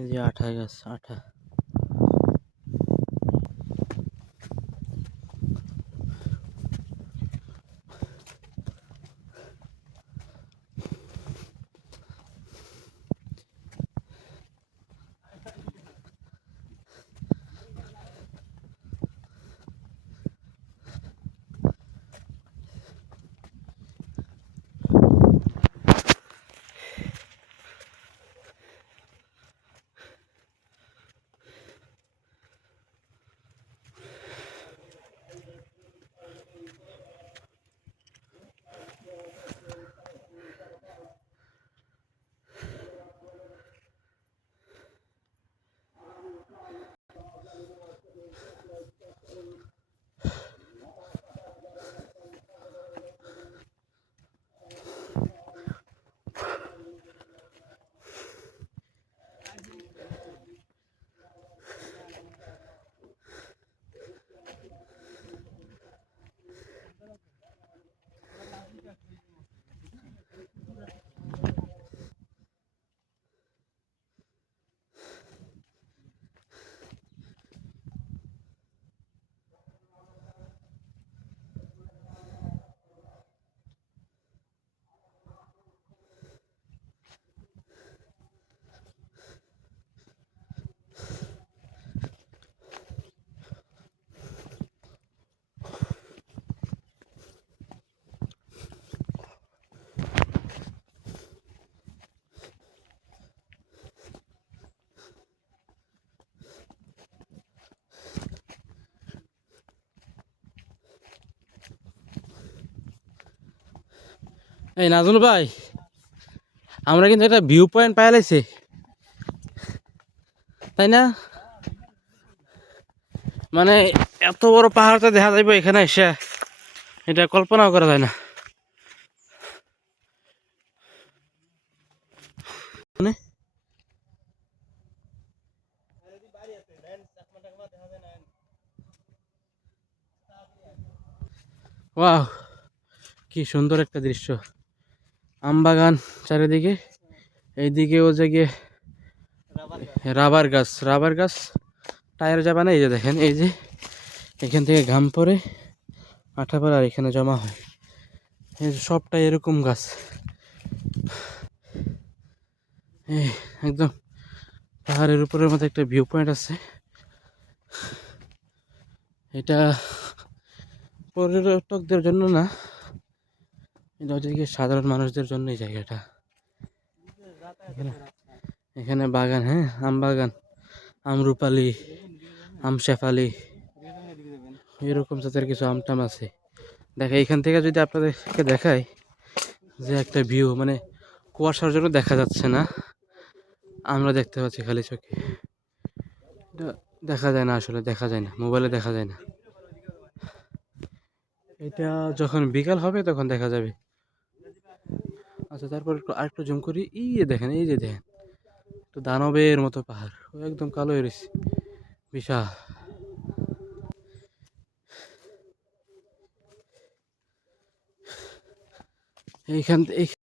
এই যে আঠা গাছ, আঠা। এই নাজুল ভাই, আমরা কিন্তু একটা ভিউ পয়েন্ট পাইলাইছি, তাই না? মানে এত বড় পাহাড়টা দেখা যাইব এখানে এসে, এটা কল্পনাও করা যায় না। মানে ওয়াও, কি সুন্দর একটা দৃশ্য। আমবাগান চারিদিকে, এইদিকে ও জায়গায় রাবার গাছ, রাবার গাছ টায়ার যাবে না। এই যে দেখেন, এই যে এখান থেকে ঘাম পড়ে আঠা পড়ে আর এখানে জমা হয়। এই সবটাই এরকম গাছ। এই একদম পাহাড়ের উপরের মধ্যে একটা ভিউ পয়েন্ট আছে। এটা পর্যটকদের জন্য না, এটা হচ্ছে কি সাধারণ মানুষদের জন্য এই জায়গাটা। এখানে বাগান, হ্যাঁ, আম বাগান, আমরুপালি, আমশেফালি, এরকম জাতের কিছু আমটাম আছে। দেখে এখান থেকে যদি আপনাদেরকে দেখাই যে একটা ভিউ, মানে কুয়াশার জন্য দেখা যাচ্ছে না, আমরা দেখতে পাচ্ছি খালি চোখে। এটা দেখা যায় না, আসলে দেখা যায় না, মোবাইলে দেখা যায় না। এটা যখন বিকাল হবে তখন দেখা যাবে। আচ্ছা, তারপর আরেকটু জুম করি। এই যে দেখেন, এই যে দেখেন, তো দানবের মতো পাহাড়, ও একদম কালো হয়ে রয়েছে, বিশাল। এইখান